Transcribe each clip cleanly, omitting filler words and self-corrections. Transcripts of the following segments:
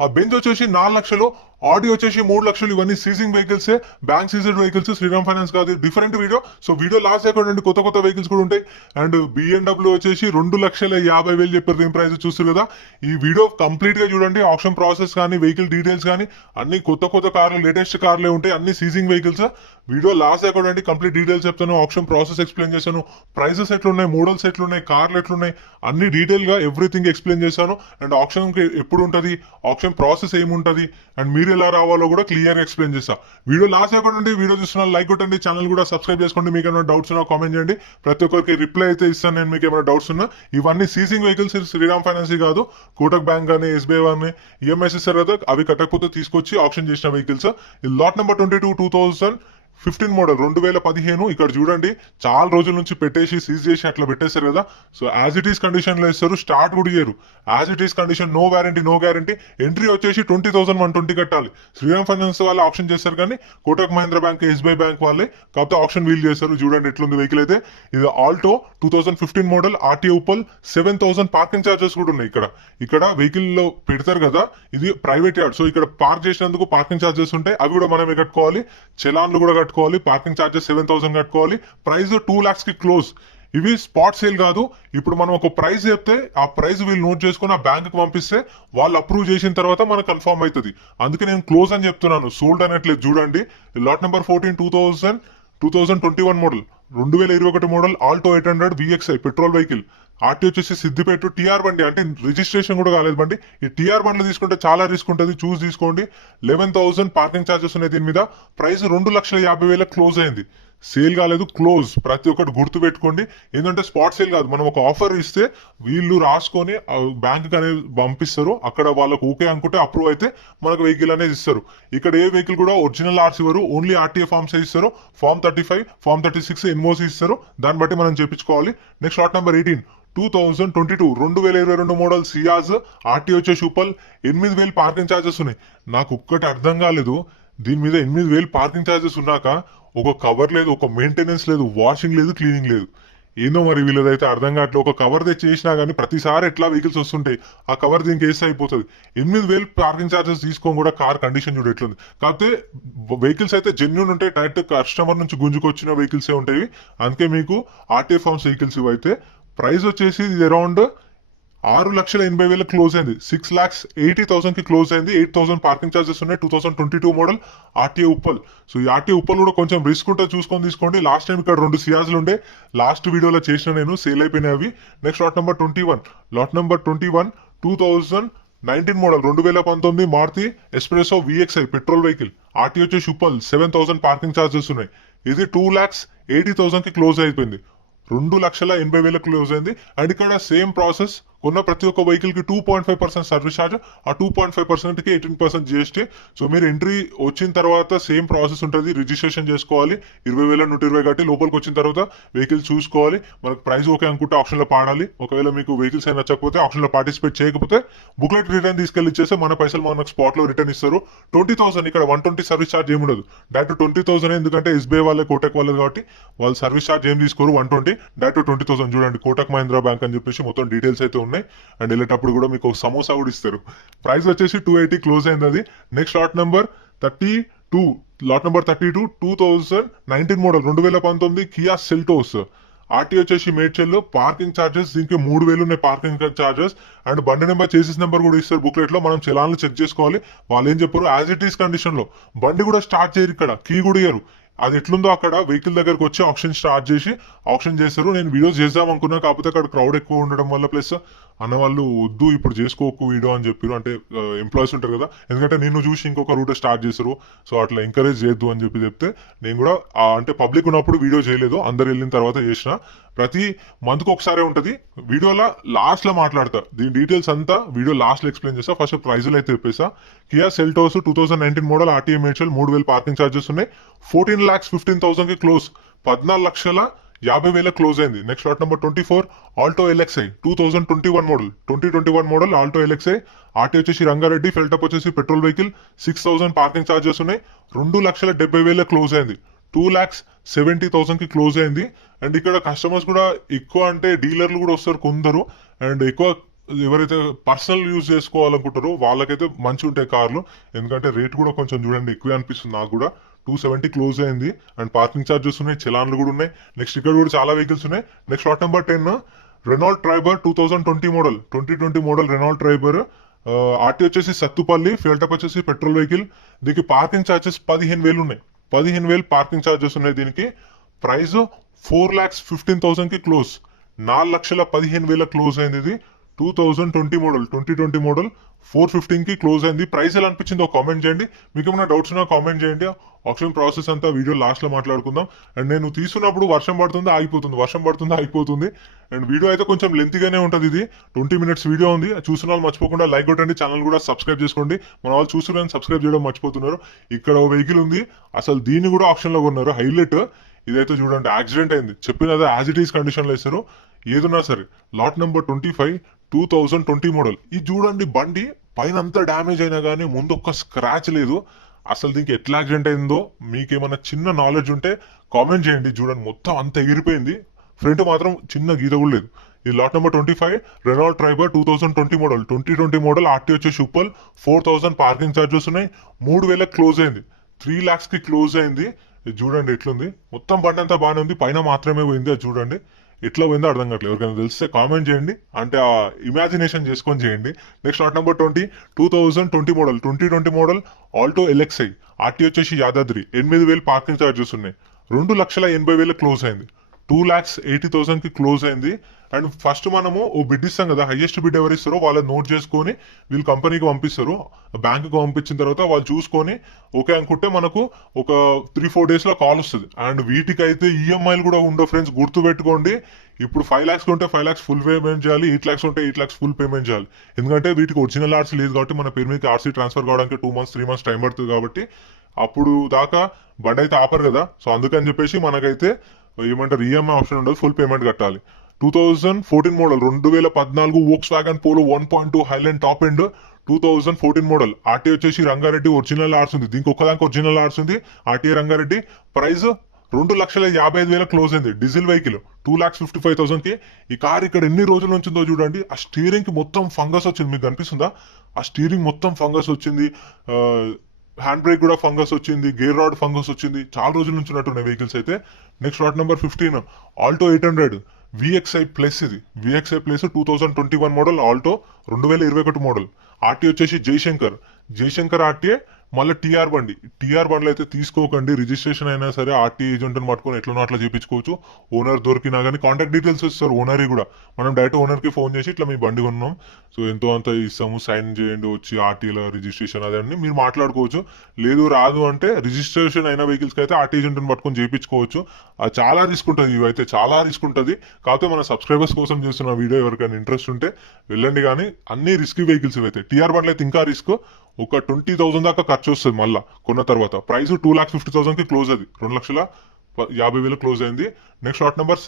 ఆ బెంజ్ వచ్చేసి 4 లక్షలు, ఆడి వచ్చేసి 3 లక్షలు. ఇవన్నీ seizing vehicles, bank seized vehicles, Shriram finance కాదు, different video. So video last అయిపోయింది, కొత్త కొత్త వెహికల్స్ కూడా ఉంటాయి. అండ్ బిఎండబ్ల్యూ వచ్చేసి 2,50,000 చెప్పారు దీని ప్రైస్. చూస్తారు కదా, ఈ వీడియో కంప్లీట్ గా చూడండి. ఆప్షన్ ప్రాసెస్ కానీ, వెహికల్ డీటెయిల్స్ కానీ అన్ని కొత్త కొత్త కార్లు, లేటెస్ట్ కార్లే ఉంటాయి, అన్ని సీజింగ్ వెహికల్స్. వీడియో లాస్ట్ అయిపోయింది, కంప్లీట్ డీటెయిల్స్ చెప్తాను, ఆప్షన్ ప్రాసెస్ ఎక్స్ప్లెయిన్ చేశాను, ప్రైసెస్ ఎట్లున్నాయి, మోడల్స్ ఎట్లున్నాయి, కార్లు ఎట్లున్నాయి, అన్ని డీటెయిల్ గా ఎవ్రీథింగ్ ఎక్స్ప్లెయిన్ చేశాను. అండ్ ఆప్షన్ ఎప్పుడు ఉంటుంది, ఆప్షన్ ప్రాసెస్ ఏముంటది, అండ్ మీరు ఎలా రావాలో కూడా క్లియర్ గా ఎక్స్ప్లెయిన్ చేస్తా. వీడియో లాస్ట్ అయిపోయింది. వీడియో చూస్తున్నా లైక్ కొట్టండి, ఛానల్ కూడా సబ్స్క్రైబ్ చేసుకోండి. మీకు ఏమైనా డౌట్స్ ఉన్నా కామెంట్ చేయండి, ప్రతి ఒక్కరికి రిప్లై అయితే ఇస్తాను నేను. మీకు ఏమైనా డౌట్స్ ఉన్నా, ఇవన్నీ సీజింగ్ వెహికల్స్, శ్రీరామ్ ఫైనాన్స్ కాదు, కోటక్ బ్యాంక్ కానీ, ఎస్బీఐ కానీ ఈఎంఐస్ ఇస్తారు కదా, అవి కట్టకపోతే తీసుకొచ్చి ఆప్షన్ చేసిన వెహికల్స్. ఇది లాట్ నెంబర్ 22 2015 మోడల్ 2015. ఇక్కడ చూడండి, చాలా రోజుల నుంచి పెట్టేసి సీజ్ చేసి అట్లా పెట్టేశారు కదా. So as it is condition లో ఇస్తారు, స్టార్ట్ కూడా ఇయ్యరు. As it is condition, no warranty, no guarantee. Entry వచ్చేసి 20,120 కట్టాలి. శ్రీరామ్ ఫైనాన్స్ వాళ్ళు ఆప్షన్ చేస్తారు కానీ, Kotak Mahindra bank, SBI bank వాళ్ళే కాకపోతే ఆప్షన్ వీల్ చేస్తారు. చూడండి ఎట్లుంది వెహికల్ అయితే. ఇది Alto 2015 model, RTO Uppal. 7,000 parking charges కూడా ఉన్నాయి. ఇక్కడ వెహికల్ లో పెడతారు కదా, ఇది ప్రైవేట్ యార్డ్. సో ఇక్కడ పార్క్ చేసినందుకు పార్కింగ్ చార్జెస్ ఉంటాయి, అవి కూడా మనమే కట్టుకోవాలి. చలాన్లు కూడా కట్టుకోవాలి, పార్కింగ్ చార్జెస్ 7,000 కట్టుకోవాలి. ప్రైస్ 2 lakhs కి క్లోజ్. ఇవి స్పాట్ సేల్ కాదు. ఇప్పుడు మనం ఒక ప్రైస్ చెప్తే ఆ ప్రైస్ వీళ్ళు నోట్ చేసుకుని ఆ బ్యాంక్ కి పంపిస్తే వాళ్ళు అప్రూవ్ చేసిన తర్వాత మనకు కన్ఫర్మ్ అవుతుంది. అందుకే నేను క్లోజ్ అని చెప్తున్నాను, సోల్డ్ అనట్లేదు. చూడండి, lot number 14 2021 model, 2021 model, Alto 800 VXI petrol vehicle. RT వచ్చేసి సిద్దిపేట. టీఆర్ బండి, అంటే రిజిస్ట్రేషన్ కూడా కాలేదు బండి. ఈ టీఆర్ బండ్లు తీసుకుంటే చాలా రిస్క్ ఉంటుంది, చూసి తీసుకోండి. 11,000 పార్కింగ్ చార్జెస్ ఉన్నాయి దీని మీద. ప్రైస్ 2,50,000 క్లోజ్ అయింది. సేల్ కాలేదు, క్లోజ్. ప్రతి ఒక్కటి గుర్తు పెట్టుకోండి. ఏంటంటే స్పాట్ సేల్ కాదు, మనం ఒక ఆఫర్ ఇస్తే వీళ్ళు రాసుకొని బ్యాంక్ అనేది పంపిస్తారు. అక్కడ వాళ్ళకు ఓకే అనుకుంటే అప్రూవ్ అయితే మనకు వెహికల్ అనేది ఇస్తారు. ఇక్కడ ఏ వెహికల్ కూడా ఒరిజినల్ ఆర్సీ ఇవ్వరు, ఓన్లీ ఆర్టీఏ ఫార్మ్స్ ఇస్తారు. ఫార్మ్ 35, ఫార్మ్ 36 ఎన్ఓసి ఇస్తారు. దాన్ని బట్టి మనం చేపించుకోవాలి. Next lot number 18 2022 model Ciaz, RT వచ్చేసి ఉప్పల్. 8,000 పార్కింగ్ ఛార్జెస్ ఉన్నాయి. నాకు ఒక్కటి అర్థం కాలేదు, దీని మీద 8,000 పార్కింగ్ ఛార్జెస్ ఉన్నాక ఒక కవర్ లేదు, ఒక మెయింటెనెన్స్ లేదు, వాషింగ్ లేదు, క్లీనింగ్ లేదు. ఏందో మరి వీళ్ళదైతే అర్థం కావట్లేదు. ఒక కవర్ తెచ్చి చేసినా కానీ ప్రతిసారి ఎట్లా వెహికల్స్ వస్తుంటాయి, ఆ కవర్ దీనికి వేస్తే అయిపోతుంది. 8,000 పార్కింగ్ ఛార్జెస్ తీసుకొని కూడా కార్ కండిషన్ చూడ ఎట్లుంది. కాకపోతే వెహికల్స్ అయితే జెన్యూన్ ఉంటాయి, డైరెక్ట్ కస్టమర్ నుంచి గుంజుకొచ్చిన వెహికల్సే ఉంటాయి. అందుకే మీకు ఆర్టీఏ ఫార్మ్స్ వెహికల్స్ ఇవైతే. ప్రైస్ వచ్చేసి ఇది అరౌండ్ 6,80,000 క్లోజ్ అయింది. 6,80,000 కి క్లోజ్ అయింది. 8,000 పార్కింగ్ చార్జెస్ ఉన్నాయి. 2022 మోడల్, ఆర్టీఏ ఉప్పల్. సో ఈ ఆర్టీఏ ఉప్పల్ కూడా కొంచెం రిస్క్ ఉంటుంది, చూసుకొని తీసుకోండి. లాస్ట్ టైం ఇక్కడ 2 సియాజ్లు ఉండే, లాస్ట్ వీడియోలో చేసిన నేను, సేల్ అయిపోయినాయి అవి. Next lot number 21 2019 model, 2019 Maruti Espresso VXI petrol vehicle. RT వచ్చేసి ఉప్పల్. 7,000 పార్కింగ్ చార్జెస్ ఉన్నాయి. ఇది 2,80,000 కి క్లోజ్ అయిపోయింది. 2,80,000 క్లోజ్ అయింది. అండ్ ఇక్కడ సేమ్ ప్రాసెస్, కొన్న ప్రతి ఒక్క వెహికల్ కి 2.5% సర్వీస్ ఛార్జ్, ఆ 2.5% కి 18% జిఎస్టీ. సో మీరు ఎంట్రీ వచ్చిన తర్వాత సేమ్ ప్రాసెస్ ఉంటుంది. రిజిస్ట్రేషన్ చేసుకోవాలి, 20,000 120 కట్టి లోపలికి వచ్చిన తర్వాత వెహికల్ చూసుకోవాలి. మనకు ప్రైస్ ఓకే అనుకుంటే ఆప్షన్ లో పాడాలి. ఒకవేళ మీకు వెహికల్స్ అయినా నచ్చకపోతే, ఆప్షన్ లో పార్టిసిపేట్ చేయకపోతే బుక్లెట్ రిటర్న్ తీసుకెళ్లి ఇచ్చేస్తే మన పైసలు మనకు స్పాట్ లో రిటర్న్ ఇస్తారు. 20,000 ఇక్కడ 120 సర్వీస్ ఛార్జ్ ఏమి ఉండదు, డైరెక్ట్ 20,000. ఎందుకంటే ఎస్బీఐ వాళ్ళే, కోటక్ వాళ్ళే కాబట్టి వాళ్ళు సర్వీస్ ఛార్జ్ ఏం తీసుకోరు. 120 డైరెక్ట్ 20,000. చూడండి, కోటక్ మహీంద్రా బ్యాంక్ అని చెప్పేసి మొత్తం డీటెయిల్స్ అయితే ఉన్నాయి. అండ్ వెళ్ళేటప్పుడు కూడా మీకు సమోసా కూడా ఇస్తారు. ప్రైస్ వచ్చేసి 280 క్లోజ్ అయింది అది. Next lot number 32 2019 model, 2019 Kia Seltos. RT వచ్చేసి మేడ్చల్. పార్కింగ్ చార్జెస్ దీనికి 3,000 ఉన్నాయి పార్కింగ్ చార్జెస్. అండ్ బండి నెంబర్, చేసేస్ నెంబర్ కూడా ఇస్తారు బుక్లెట్ లో. మనం చలాన్లు చెక్ చేసుకోవాలి. వాళ్ళు ఏం చెప్పారు, యాజ్ ఇట్ ఈస్ కండిషన్ లో. బండి కూడా స్టార్ట్ చేయరు, ఇక్కడ కీ కూడా ఇయ్యరు. అది ఎట్లుందో అక్కడ వెహికల్ దగ్గరకు వచ్చి ఆప్షన్ స్టార్ట్ చేసి ఆప్షన్ చేస్తారు. నేను వీడియోస్ చేద్దాం అనుకున్నా, కాకపోతే అక్కడ క్రౌడ్ ఎక్కువ ఉండడం వల్ల, ప్లస్ అన్న వాళ్ళు వద్దు ఇప్పుడు చేసుకోకు వీడియో అని చెప్పారు. అంటే ఎంప్లాయీస్ ఉంటారు కదా, ఎందుకంటే నిన్ను చూసి ఇంకొక రూట్ స్టార్ట్ చేస్తారు. సో అట్లా ఎంకరేజ్ చేయొద్దు అని చెప్తే నేను కూడా అంటే పబ్లిక్ ఉన్నప్పుడు వీడియో చేయలేదు, అందరు వెళ్ళిన తర్వాత చేసిన. ప్రతి మంత్ కి ఒకసారి ఉంటది. వీడియోలో లాస్ట్ లో మాట్లాడతా, దీని డీటెయిల్స్ అంతా వీడియో లాస్ట్ లో ఎక్స్ప్లెయిన్ చేస్తా. ఫస్ట్ ప్రైజులు అయితే చెప్పేసా. Kia Seltos 2019 model, RTA Medchal. 3,000 parking charges ఉన్నాయి. 14,15,000 కి క్లోజ్. 14,50,000 క్లోజ్ అయింది. Next lot number 24 Alto LXI 2021 model Alto LXI. RT వచ్చేసి రంగారెడ్డి. ఫిల్టప్ వచ్చేసి పెట్రోల్ వెహికల్. 6,000 పార్కింగ్ చార్జెస్ ఉన్నాయి. 2,70,000 క్లోజ్ అయింది. 2,70,000 కి క్లోజ్ అయింది. అండ్ ఇక్కడ కస్టమర్స్ కూడా ఎక్కువ, అంటే డీలర్లు కూడా వస్తారు కొందరు. అండ్ ఎక్కువ ఎవరైతే పర్సనల్ యూజ్ చేసుకోవాలనుకుంటారో వాళ్ళకైతే మంచి ఉంటాయి కార్లు. ఎందుకంటే రేట్ కూడా కొంచెం చూడండి ఎక్కువ అనిపిస్తుంది నాకు కూడా. 270 క్లోజ్ అయింది. అండ్ పార్కింగ్ చార్జెస్ ఉన్నాయి, చలాన్లు కూడా ఉన్నాయి. నెక్స్ట్ ఇక్కడ కూడా చాలా వెహికల్స్ ఉన్నాయి. Next lot number 10 Renault Triber 2020 model 2020 model Renault Triber. RT వచ్చేసి సత్తుపల్లి, ఫ్యూల్ టైప్ వచ్చేసి పెట్రోల్ వెహికల్. దీనికి పార్కింగ్ చార్జెస్ 15,000 ఉన్నాయి. 15,000 పార్కింగ్ చార్జెస్ ఉన్నాయి దీనికి. ప్రైస్ 4,15,000 కి క్లోజ్. 4,15,000 క్లోజ్ అయింది ఇది. 2020 మోడల్ 2020 మోడల్ 415 కి క్లోజ్ అయింది. ప్రైస్ ఎలా అనిపించిందో కామెంట్ చేయండి. మీకు ఏమైనా డౌట్స్ ఉన్నా కామెంట్ చేయండి. ఆప్షన్ ప్రాసెస్ అంతా వీడియో లాస్ట్ లో మాట్లాడుకుందాం. అండ్ నేను తీసుకున్నప్పుడు వర్షం పడుతుంది ఆగిపోతుంది, వర్షం పడుతుంది ఆగిపోతుంది. అండ్ వీడియో అయితే కొంచెం లెంతీగానే ఉంటుంది. ఇది 20 minutes వీడియో ఉంది. చూసిన వాళ్ళు మర్చిపోకుండా లైక్ కొట్టండి, ఛానల్ కూడా సబ్స్క్రైబ్ చేసుకోండి. మన వాళ్ళు చూస్తున్నారని సబ్స్క్రైబ్ చేయడం మర్చిపోతున్నారు. ఇక్కడ ఓ వెహికల్ ఉంది, అసలు దీన్ని కూడా ఆప్షన్ లో కొన్నారు. హైలైట్ ఇదైతే చూడండి, యాక్సిడెంట్ అయింది. చెప్పినదే యాజ్ ఇట్ ఈస్ కండిషన్ లో ఇస్తారు ఏదున్నా సరే. Lot number 25 2020 model. ఇది చూడండి, బండి పైన అంతా డ్యామేజ్ అయినా కానీ ముందు ఒక్క స్క్రాచ్ లేదు. అసలు దీనికి ఎట్లా యాక్సిడెంట్ అయిందో మీకేమన్నా చిన్న నాలెడ్జ్ ఉంటే కామెంట్ చేయండి. చూడండి మొత్తం అంత ఎగిరిపోయింది, ఫ్రంట్ మాత్రం చిన్న గీత కూడా లేదు. ఈ lot number 25 Renault Triber 2020 model 2020 model. RT వచ్చేసి ఉప్పల్. 4,000 పార్కింగ్ చార్జెస్ ఉన్నాయి. 3,000 క్లోజ్ అయింది. 3 lakhs కి క్లోజ్ అయింది. ఇది చూడండి ఎట్లుంది, మొత్తం బండి అంతా బాగానే ఉంది, పైన మాత్రమే పోయింది. అది చూడండి ఎట్లా పోయిందో అర్థం కావట్లేదు. ఎవరికైనా తెలిస్తే కామెంట్ చేయండి, అంటే ఆ ఇమాజినేషన్ చేసుకొని చేయండి. Next lot number 2020 model 2020 model Alto LXI. RT వచ్చేసి యాదాద్రి. 8,000 పార్కింగ్ చార్జెస్ ఉన్నాయి. 2,80,000 క్లోజ్ అయింది. 2,80,000 కి క్లోజ్ అయింది. అండ్ ఫస్ట్ మనము ఓ బిడ్ ఇస్తాం కదా, హైయెస్ట్ బిడ్ ఎవరు ఇస్తారో వాళ్ళని నోట్ చేసుకొని వీళ్ళు కంపెనీకి పంపిస్తారు. బ్యాంకుకి పంపించిన తర్వాత వాళ్ళు చూసుకొని ఓకే అనుకుంటే మనకు ఒక 3-4 days లో కాల్ వస్తుంది. అండ్ వీటికైతే ఈఎంఐలు కూడా ఉండవు ఫ్రెండ్స్, గుర్తు పెట్టుకోండి. ఇప్పుడు 5 lakhs ఉంటే 5 lakhs ఫుల్ పేమెంట్ చేయాలి, 8 lakhs ఉంటే 8 lakhs ఫుల్ పేమెంట్ చేయాలి. ఎందుకంటే వీటికి ఒరిజినల్ ఆర్సీ లేదు కాబట్టి మన పేరు మీద ఆర్సీ ట్రాన్స్ఫర్ కావడానికి 2 months 3 months టైం పడుతుంది. కాబట్టి అప్పుడు దాకా బండి అయితే ఆపరు కదా. సో అందుకని చెప్పేసి మనకైతే ఏమంటారు, ఈఎంఐ ఆప్షన్ ఉండదు, ఫుల్ పేమెంట్ కట్టాలి. 2014 model 2014 Volkswagen Polo 1.2 Highland top end. 2014 model. RT వచ్చేసి రంగారెడ్డి, ఒరిజినల్ ఆర్స్ ఉంది దీనికి, ఒక్కదానికి ఒరిజినల్ ఆర్స్ ఉంది, ఆర్టీఏ రంగారెడ్డి. ప్రైస్ 2,55,000 క్లోజ్ అయింది. డీజిల్ వెహికల్ 2,55,000 కి. ఈ కార్ ఇక్కడ ఎన్ని రోజుల నుంచి ఉందో చూడండి. ఆ స్టీరింగ్ కి మొత్తం ఫంగస్ వచ్చింది, మీకు కనిపిస్తుందా? ఆ స్టీరింగ్ మొత్తం ఫంగస్ వచ్చింది, హ్యాండ్ బ్రేక్ కూడా ఫంగస్ వచ్చింది, గేర్ రాడ్ ఫంగస్ వచ్చింది. చాలా రోజుల నుంచి ఉన్నట్టున్నాయి వెహికల్స్ అయితే. Next lot number 15 Alto 800 VXI plus. ఇది VXI plus 2021 model Alto. 2021 model. RT వచ్చేసి జయశంకర్ ఆర్టీఏ. మళ్ళీ టీఆర్ బండి. టీఆర్ బండ్లు అయితే తీసుకోకండి, రిజిస్ట్రేషన్ అయినా సరే ఆర్టీ ఏజెంట్ పట్టుకొని ఎట్లనో అట్లా చేయించుకోవచ్చు. ఓనర్ దొరికినా కానీ కాంటాక్ట్ డీటెయిల్స్ ఇస్తారు ఓనర్ కూడా. మనం డైరెక్ట్ ఓనర్ కి ఫోన్ చేసి ఇట్లా మీ బండి కొన్నాం, సో ఎంతో అంత ఇస్తాము, సైన్ చేయండి వచ్చి ఆర్టీలో రిజిస్ట్రేషన్ అదన్నీ మీరు మాట్లాడుకోవచ్చు. లేదు రాదు అంటే రిజిస్ట్రేషన్ అయిన వెహికల్స్ కి అయితే ఆర్టీ ఏజెంట్ పట్టుకొని చేయించుకోవచ్చు. అది చాలా రిస్క్ ఉంటుంది, ఇవైతే చాలా రిస్క్ ఉంటుంది. కాకపోతే మన సబ్స్క్రైబర్స్ కోసం చేస్తున్న వీడియో, ఎవరికైనా ఇంట్రెస్ట్ ఉంటే వెళ్ళండి. కానీ అన్ని రిస్కీ వెహికల్స్ ఇవైతే. టీఆర్ బండ్లు అయితే ఇంకా రిస్క్. ఒక 20,000 దాకా ఖర్చు వస్తుంది మళ్ళా కొన్న తర్వాత. ప్రైస్ 2,50,000 కి క్లోజ్. అది 2,50,000 క్లోజ్ అయింది. Next lot number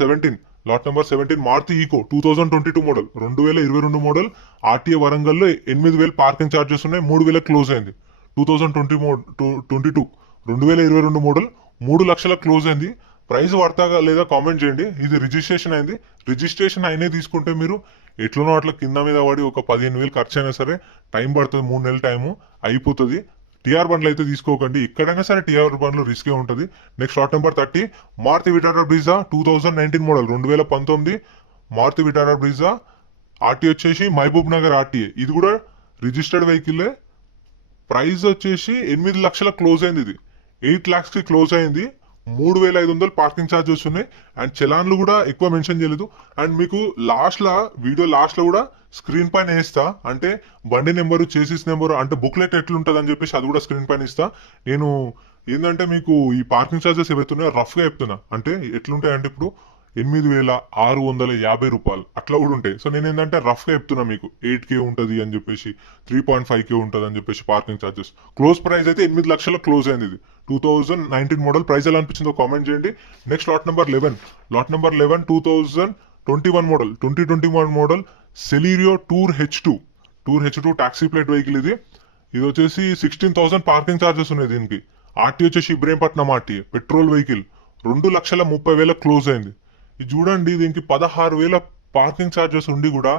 17 Maruti Eeco 2022 model. 2022 model. RTA వరంగల్లో 8,000 పార్కింగ్ చార్జెస్ ఉన్నాయి. 3,000 క్లోజ్ అయింది. 2022 మోడల్. 3 లక్షల క్లోజ్ అయింది. ప్రైస్ పడతాగా లేదా కామెంట్ చేయండి. ఇది రిజిస్ట్రేషన్ అయింది. రిజిస్ట్రేషన్ అయినా తీసుకుంటే మీరు ఎట్లనో అట్లా కింద మీద పడి ఒక 15,000 ఖర్చు అయినా సరే టైం పడుతుంది, 3 నెలల టైము అయిపోతుంది. టీఆర్ బండ్లు అయితే తీసుకోకండి, ఎక్కడైనా సరే టీఆర్ బండ్లు రిస్కే ఉంటుంది. Next lot number 30 Maruti Vitara Brezza 2019 model. 2019 Maruti Vitara Brezza. RT వచ్చేసి మహబూబ్ నగర్ ఆర్టీఏ. ఇది కూడా రిజిస్టర్డ్ వెహికల్. ప్రైస్ వచ్చేసి 8 లక్షల క్లోజ్ అయింది. ఇది 8 lakhs కి క్లోజ్ అయింది. 3,500 పార్కింగ్ ఛార్జెస్ ఉన్నాయి. అండ్ చలాన్లు కూడా ఎక్కువ మెన్షన్ చేయలేదు. అండ్ మీకు వీడియో లాస్ట్ లో కూడా స్క్రీన్ పైన వేస్తా, అంటే బండి నెంబరు, చేసిస్ నెంబరు, అంటే బుక్లెట్ ఎట్లుంటది అని చెప్పేసి అది కూడా స్క్రీన్ పైన ఇస్తా. నేను ఏంటంటే మీకు ఈ పార్కింగ్ ఛార్జెస్ ఏవైతున్నాయో రఫ్ గా చెప్తున్నా. అంటే ఎట్లుంటాయి అంటే ఇప్పుడు 8,650 రూపాయలు అట్లా కూడా ఉంటాయి. సో నేను ఏంటంటే రఫ్ గా చెప్తున్నా మీకు. 8K ఉంటది అని చెప్పేసి, 3.5K ఉంటది అని చెప్పేసి పార్కింగ్ ఛార్జెస్. క్లోజ్ ప్రైస్ అయితే 8 లక్షల క్లోజ్ అయింది. ఇది 2019 మోడల్. ప్రైస్ ఎలా అనిపించిందో కామెంట్ చేయండి. Next lot number 11 2021 model. 2021 model Celerio tour H2 taxi plate vehicle. ఇది వచ్చేసి 16,000 పార్కింగ్ ఛార్జెస్ ఉన్నాయి దీనికి. ఆర్టీ వచ్చేసి Ibrahimpatnam RTA. Petrol vehicle. 2,30,000 close అయింది. ఇది చూడండి, దీనికి 16,000 పార్కింగ్ ఛార్జెస్ ఉండి కూడా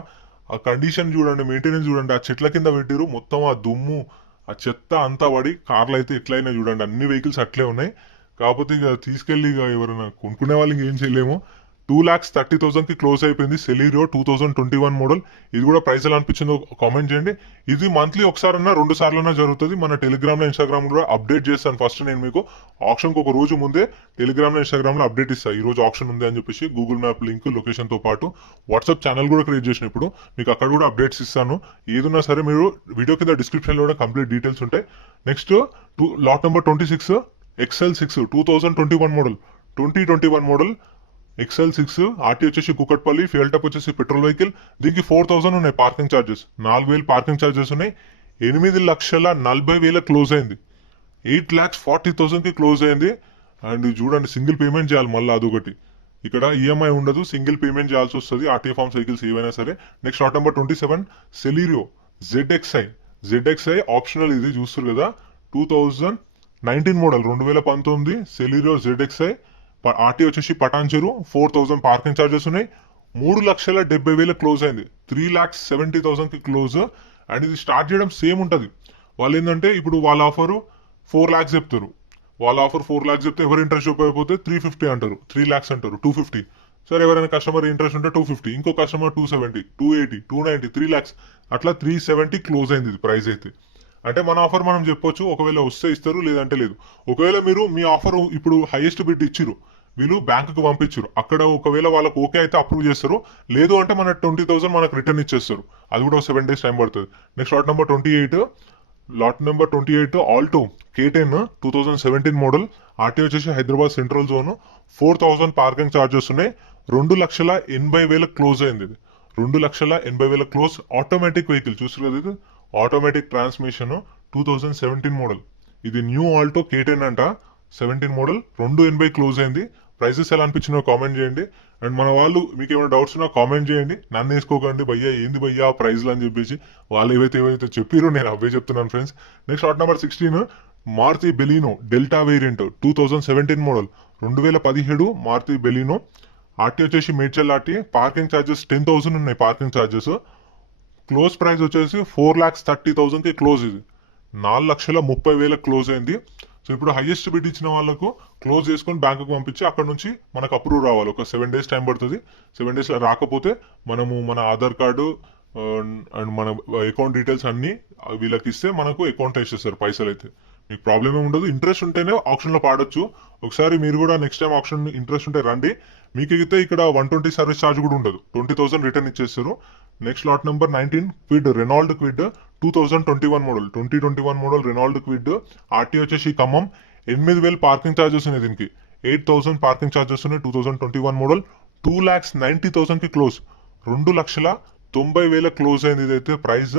ఆ కండిషన్ చూడండి, మెయింటెనెన్స్ చూడండి, ఆ చెట్ల కింద పెట్టిరు, మొత్తం ఆ దుమ్ము ఆ చెత్త అంతా పడి కార్లు అయితే ఎట్లయినా చూడండి, అన్ని వెహికల్స్ అట్లే ఉన్నాయి. కాకపోతే ఇక తీసుకెళ్లి ఇక ఎవరైనా కొనుక్కునే వాళ్ళు ఇంకేం చేయలేము. 2,30,000 కి క్లోజ్ అయిపోయింది సెలీరియో 2021 మోడల్. ఇది కూడా ప్రైస్ ఎలా అనిపించిందో కామెంట్ చేయండి. ఇది మంత్లీ ఒకసారన్నా 2 సార్లన్నా జరుగుతుంది. మన టెలిగ్రామ్ లో ఇన్స్టాగ్రామ్ కూడా అప్డేట్ చేస్తాను. ఫస్ట్ నేను మీకు ఆప్షన్ కు ఒక రోజు ముందే టెలిగ్రామ్ లో ఇన్స్టాగ్రామ్ లో అప్డేట్ ఇస్తాను. ఈ రోజు ఆప్షన్ ఉంది అని చెప్పేసి గూగుల్ మ్యాప్ లింక్ లొకేషన్ తో పాటు వాట్సాప్ ఛానల్ కూడా క్రియేట్ చేసిన ఇప్పుడు మీకు అక్కడ కూడా అప్డేట్స్ ఇస్తాను. ఏదున్నా సరే మీరు వీడియో కింద డిస్క్రిప్షన్ లో కూడా కంప్లీట్ డీటెయిల్స్ ఉంటాయి. Next lot number 26 XL6 2021 model 2021 model XL6 RT వచ్చేసి కుకట్పల్లి, ఫ్యూయల్ టప్ వచ్చేసి పెట్రోల్ వెహికల్. దీనికి 4,000 ఉన్నాయి పార్కింగ్ ఛార్జెస్, 4,000 పార్కింగ్ ఛార్జెస్ ఉన్నాయి. 8,40,40,000 క్లోజ్ అయింది. 8,40,000 కి క్లోజ్ అయింది. అండ్ చూడండి, సింగిల్ పేమెంట్ చేయాలి మళ్ళీ అదొకటి. ఇక్కడ ఈఎంఐ ఉండదు, సింగిల్ పేమెంట్ చేయాల్సి వస్తుంది ఆర్టీ ఫార్మ్స్ వెహికల్స్ ఏవైనా సరే. Next lot number 27 Celerio ZXi optional. ఇది చూస్తారు కదా, 2019 మోడల్ 2019 సెలీరియో ZXi. ఆర్టీ వచ్చేసి పటాన్చెరు, 4,000 పార్కింగ్ ఛార్జెస్ ఉన్నాయి. 3,70,000 క్లోజ్ అయింది. 3,70,000 కి క్లోజ్. అండ్ ఇది స్టార్ట్ చేయడం సేమ్ ఉంటది. వాళ్ళు ఏంటంటే ఇప్పుడు వాళ్ళ ఆఫర్ 4 lakhs చెప్తారు. వాళ్ళ ఆఫర్ 4 lakhs చెప్తే ఎవరు ఇంట్రెస్ట్ చూపకపోతే 350 అంటారు, 3 lakhs అంటారు, 250. సరే ఎవరైనా కస్టమర్ ఇంట్రెస్ట్ ఉంటే 250, ఇంకో కస్టమర్ 270, 280, 290, 3 lakhs అట్లా 370 క్లోజ్ అయింది ఇది ప్రైస్ అయితే. అంటే మన ఆఫర్ మనం చెప్పొచ్చు, ఒకవేళ వస్తే ఇస్తారు లేదంటే లేదు. ఒకవేళ మీరు మీ ఆఫర్ ఇప్పుడు హైయెస్ట్ బిడ్ ఇచ్చిరు, వీళ్ళు బ్యాంకుకు పంపించారు, అక్కడ ఒకవేళ వాళ్ళకి ఓకే అయితే అప్రూవ్ చేస్తారు, లేదు అంటే మన 20,000 మనకు రిటర్న్ ఇచ్చేస్తారు. అది కూడా 7 days టైం పడుతుంది. Next lot number 28 Alto K10 2017 model. RT వచ్చేసి Hyderabad central zone, 4,000 parking charges ఉన్నాయి. 2,80,000 క్లోజ్ అయింది. ఇది 2,80,000 క్లోజ్. ఆటోమేటిక్ వెహికల్ చూస్తారు కదా, ఇది ఆటోమేటిక్ ట్రాన్స్మిషన్ 2017 మోడల్. ఇది న్యూ ఆల్టో K10 అంట, 17 మోడల్, 280 క్లోజ్ అయింది. ప్రైసెస్ ఎలా అనిపించినో కామెంట్ చేయండి. అండ్ మన వాళ్ళు మీకు ఏమైనా డౌట్స్ ఉన్నా కామెంట్ చేయండి. నన్ను వేసుకోకండి, భయ్యా ఏంది భయ్యా ప్రైజ్లు అని చెప్పేసి. వాళ్ళు ఏవైతే చెప్పారో నేను అవే చెప్తున్నాను friends. Next lot number 16 Maruti Baleno delta variant 2017 model, 2017 Maruti Baleno. RT వచ్చేసి మేడ్చల్ ఆర్టీ. పార్కింగ్ ఛార్జెస్ 10,000 ఉన్నాయి పార్కింగ్ ఛార్జెస్. క్లోజ్ ప్రైస్ వచ్చేసి 4,30,000 కి క్లోజ్. ఇది 4,30,000 క్లోజ్ అయింది. సో ఇప్పుడు హైయెస్ట్ బిడ్ ఇచ్చిన వాళ్ళకు క్లోజ్ చేసుకొని బ్యాంకుకు పంపించి అక్కడ నుంచి మనకు అప్రూవ్ రావాలి. ఒక 7 days టైం పడుతుంది. 7 days రాకపోతే మనము మన ఆధార్ కార్డు అండ్ మన అకౌంట్ డీటెయిల్స్ అన్ని వీళ్ళకి ఇస్తే మనకు అకౌంట్ వేసేస్తారు పైసలు అయితే. మీకు ప్రాబ్లం ఏమి ఉండదు. ఇంట్రెస్ట్ ఉంటేనే ఆప్షన్ లో పాడొచ్చు. ఒకసారి మీరు కూడా నెక్స్ట్ టైం ఆప్షన్ ఇంట్రెస్ట్ ఉంటే రండి. మీకు అయితే ఇక్కడ 120 సర్వీస్ ఛార్జ్ కూడా ఉండదు, 20,000 రిటర్న్ ఇచ్చేస్తారు. Next lot number 19 Kwid Renault Kwid 2021 model, 2021 model Renault Kwid. RT వచ్చేసి ఖమ్మం. 8,000 పార్కింగ్ ఛార్జెస్ ఉన్నాయి దీనికి. 8,000 పార్కింగ్ ఛార్జెస్ ఉన్నాయి. 2021 మోడల్. 2,90,000 కి క్లోజ్. 2,90,000 క్లోజ్ అయింది ఇదైతే ప్రైస్.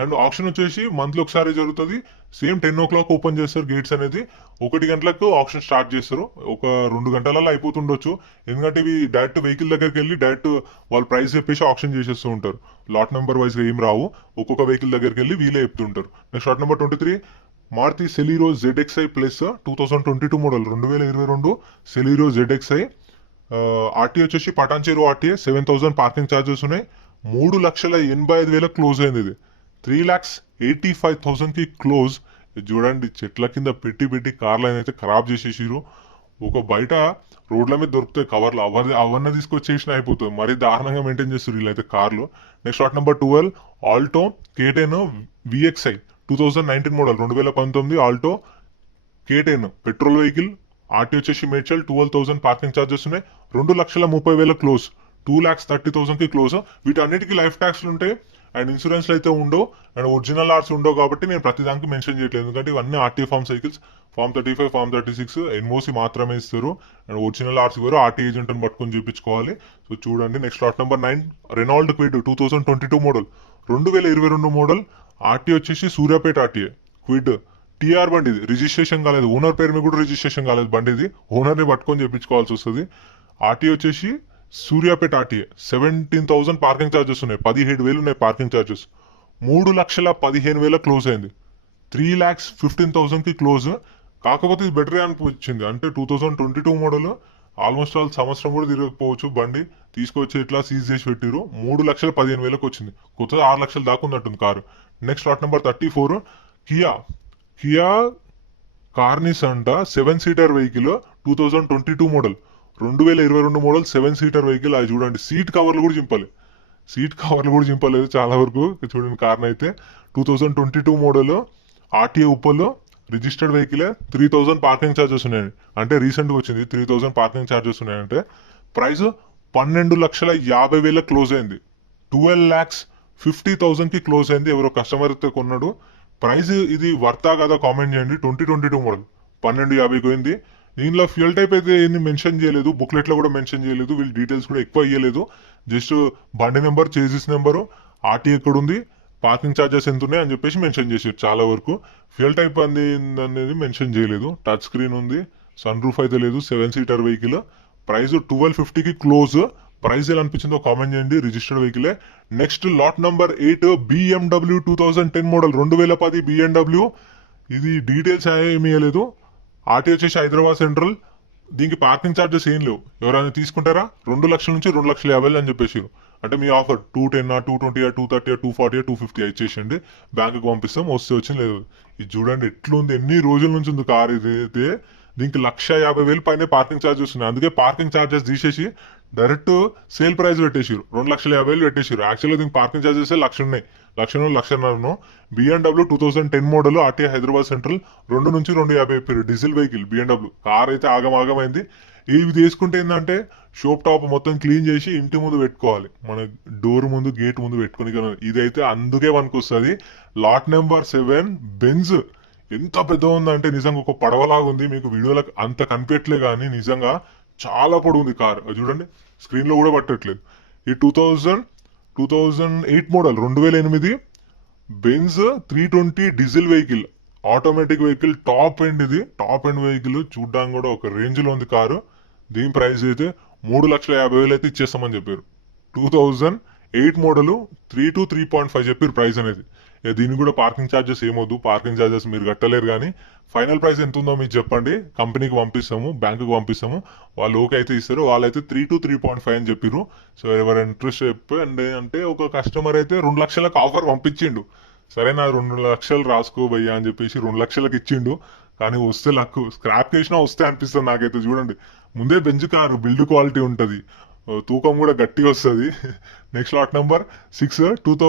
అండ్ ఆప్షన్ వచ్చేసి మంత్లీ ఒకసారి జరుగుతుంది. సేమ్ 10 o'clock ఓపెన్ చేస్తారు గేట్స్ అనేది. 1 గంటలకు ఆప్షన్ స్టార్ట్ చేస్తారు. ఒక 2 గంటలలో అయిపోతుండొచ్చు, ఎందుకంటే ఇవి డైరెక్ట్ వెహికల్ దగ్గరికి వెళ్ళి డైరెక్ట్ వాళ్ళు ప్రైస్ చెప్పేసి ఆప్షన్ చేసేస్తూ ఉంటారు. లాట్ నెంబర్ వైజ్ గా ఏం రావు, ఒక్కొక్క వెహికల్ దగ్గరికి వెళ్ళి వీలే చెప్తుంటారు. Next lot number 23 Maruti Celerio ZXi plus 2022 model, 2022 Celerio ZXi. RT వచ్చేసి పటాన్చెరు ఆర్టీఏ. 7,000 పార్కింగ్ ఛార్జెస్ ఉన్నాయి. 3,85,000 క్లోజ్ అయింది ఇది. 3,85,000 కి క్లోజ్. చూడండి, చెట్ల కింద పెట్టి కార్లు అయితే ఖరాబ్ చేసేసిరు. ఒక బయట రోడ్ల మీద దొరుకుతాయి కవర్లు, అవన్నీ తీసుకొచ్చేసిన అయిపోతుంది. మరీ దారుణంగా మెయింటైన్ చేస్తారు వీళ్ళైతే కార్లు. Next lot number 12 Alto K10 VXi 2019 model, 2019 Alto K10 petrol vehicle. RT వచ్చేసి మేడ్చల్. 12,000 పార్కింగ్ ఛార్జెస్ ఉన్నాయి. 2,30,000 క్లోజ్. 2,30,000 కి క్లోజ్. వీటన్నిటికీ లైఫ్ ట్యాక్స్లు ఉంటాయి అండ్ ఇన్సూరెన్స్ అయితే ఉండవు అండ్ ఒరిజినల్ ఆర్స్ ఉండవు, కాబట్టి నేను ప్రతి దానికి మెన్షన్ చేయట్లేదు. ఎందుకంటే ఇవన్నీ RT forms vehicles. Form 35, form 36 NOC మాత్రమే ఇస్తారు అండ్ ఒరిజినల్ ఆర్స్ ఇవ్వరు. ఆర్టీ ఏజెంట్ అని పట్టుకొని చూపించుకోవాలి. సో చూడండి. Next lot number 9 Renault Kwid 2022 model, 2022 model. RT వచ్చేసి సూర్యాపేట ఆర్టీఏ. క్విడ్ టీఆర్ బండి, ఇది రిజిస్ట్రేషన్ కాలేదు, ఓనర్ పేరు మీద కూడా రిజిస్ట్రేషన్ కాలేదు బండి. ఇది ఓనర్ని పట్టుకొని చేపించుకోవాల్సి వస్తుంది. ఆర్టీ వచ్చేసి సూర్యాపేట ఆర్టీఏ. 17,000 పార్కింగ్ ఛార్జెస్ ఉన్నాయి. 17,000 ఉన్నాయి పార్కింగ్ ఛార్జెస్. 3,15,000 క్లోజ్ అయింది. 3,15,000 కి క్లోజ్. కాకపోతే ఇది బెటరే అనిపించింది. అంటే 2022 మోడల్ ఆల్మోస్ట్ ఆల్ సంవత్సరం కూడా తిరగకపోవచ్చు బండి, తీసుకొచ్చి ఇట్లా సీజ్ చేసి పెట్టిరు. 3,15,000 వచ్చింది. కొత్తగా 6 లక్షలు దాకా ఉన్నట్టుంది car. Next lot number 34 Kia Kia Carens అంట 7 seater vehicle 2022 model, 2022 model 7 seater vehicle. అది చూడండి, సీట్ కవర్లు కూడా చింపలేదు చాలా వరకు. చూడండి కార్ని అయితే 2022 మోడల్, ఆర్టీఏ ఉప్పల్లో రిజిస్టర్డ్ వెహికల్. 3,000 పార్కింగ్ ఛార్జెస్ ఉన్నాయండి. అంటే రీసెంట్గా వచ్చింది. 3,000 పార్కింగ్ ఛార్జెస్ ఉన్నాయంటే ప్రైస్ 12,50,000 క్లోజ్ అయింది. 12,50,000 కి క్లోజ్ అయింది. ఎవరో కస్టమర్ అయితే కొన్నాడు. ప్రైస్ ఇది వర్తా కదా కామెంట్ చేయండి. 2022 మోడల్ 12,50 పోయింది. దీనిలో ఫ్యూయల్ టైప్ అయితే ఏంది మెన్షన్ చేయలేదు, బుక్లెట్ లో కూడా మెన్షన్ చేయలేదు, వీళ్ళు డీటెయిల్స్ కూడా ఎక్కువ ఇయ్యలేదు. జస్ట్ బండి నెంబర్, చేసిస్ నెంబరు, ఆర్టీ ఎక్కడ ఉంది, పార్కింగ్ ఛార్జెస్ ఎంత ఉన్నాయి అని చెప్పేసి మెన్షన్ చేసారు. చాలా వరకు ఫ్యూయల్ టైప్ అనేది మెన్షన్ చేయలేదు. టచ్ స్క్రీన్ ఉంది, సన్ రూఫ్ అయితే లేదు. 7 సీటర్ వెహికల్. ప్రైస్ 12,50కి క్లోజ్. ప్రైస్ ఎలా అనిపించిందో కామెంట్ చేయండి. రిజిస్టర్డ్ వెహికలే. నెక్స్ట్ లాట్ నంబర్ 8 BMW 2010 మోడల్, 2010 BMW. ఇది డీటెయిల్స్ ఏమీ ఇవ్వలేదు. ఆర్టీ వచ్చేసి హైదరాబాద్ సెంట్రల్. దీనికి పార్కింగ్ ఛార్జెస్ ఏం లేవు. ఎవరైనా తీసుకుంటారా? 2 లక్షల నుంచి 2,50,000 అని చెప్పేసి. అంటే మీ ఆఫర్ 210, 220, 230, 240, 250 ఇచ్చేసండి, బ్యాంకుకి పంపిస్తాం. వస్తే వచ్చింది లేదు. ఇది చూడండి ఎట్లుంది, ఎన్ని రోజుల నుంచి ఉంది కార్. ఇది అయితే దీనికి 1,50,000 పైన పార్కింగ్ ఛార్జెస్ ఉన్నాయి. అందుకే పార్కింగ్ ఛార్జెస్ తీసేసి డైరెక్ట్ సేల్ ప్రైస్ పెట్టేసారు. 2,50,000 పెట్టేసారు. యాక్చువల్గా దీనికి పార్కింగ్ ఛార్జెస్ 1,00,000 ఉన్నాయి. 1,00,000 BMW 2010 model, RTA Hyderabad central. 2 నుంచి 2,50 డీజిల్ వెహికల్ BMW. కార్ అయితే ఆగమైంది. ఇవి తీసుకుంటే ఏంటంటే షోప్ టాప్ మొత్తం క్లీన్ చేసి ఇంటి ముందు పెట్టుకోవాలి, మన డోర్ ముందు, గేట్ ముందు పెట్టుకుని. ఇదైతే అందుకే వస్తుంది. Lot number 7 Benz. ఎంత పెద్ద ఉందంటే నిజంగా ఒక పడవలాగా ఉంది. మీకు వీడియోలకు అంత కనిపించట్లే కానీ నిజంగా చాలా పొడవు ఉంది కార్. చూడండి, స్క్రీన్ లో కూడా పట్టట్లేదు. ఈ 2008 model, 2008 Benz 320 diesel vehicle, automatic vehicle. Top end ఇది, టాప్ ఎండ్ వెహికల్. చూడడానికి కూడా ఒక రేంజ్ లో ఉంది కారు. దీని ప్రైస్ అయితే 3,50,000 అయితే ఇచ్చేస్తామని చెప్పారు. 2008 మోడల్ 3 to 3.5 చెప్పారు ప్రైస్ అనేది. దీనికి కూడా పార్కింగ్ ఛార్జెస్ ఏమొద్దు, పార్కింగ్ ఛార్జెస్ మీరు కట్టలేరు. కానీ ఫైనల్ ప్రైస్ ఎంత ఉందో మీకు చెప్పండి, కంపెనీకి పంపిస్తాము, బ్యాంకుకి పంపిస్తాము. వాళ్ళు ఓకే అయితే ఇస్తారు. వాళ్ళైతే 3 to 3.5 అని చెప్పారు. సో ఎవరు ఇంట్రెస్ట్ చెప్పండి అంటే ఒక కస్టమర్ అయితే 2 లక్షలకు ఆఫర్ పంపించిండు. సరే నా 2 లక్షలు రాసుకో భయ్యా అని చెప్పేసి 2 లక్షలకు ఇచ్చిండు. కానీ వస్తే లక్కు, స్క్రాప్ చేసినా వస్తే అనిపిస్తుంది నాకైతే. చూడండి, ముందే బెంజ్ కారు, బిల్డ్ క్వాలిటీ ఉంటది, తూకం కూడా గట్టిగా వస్తుంది. Next lot number 6 2000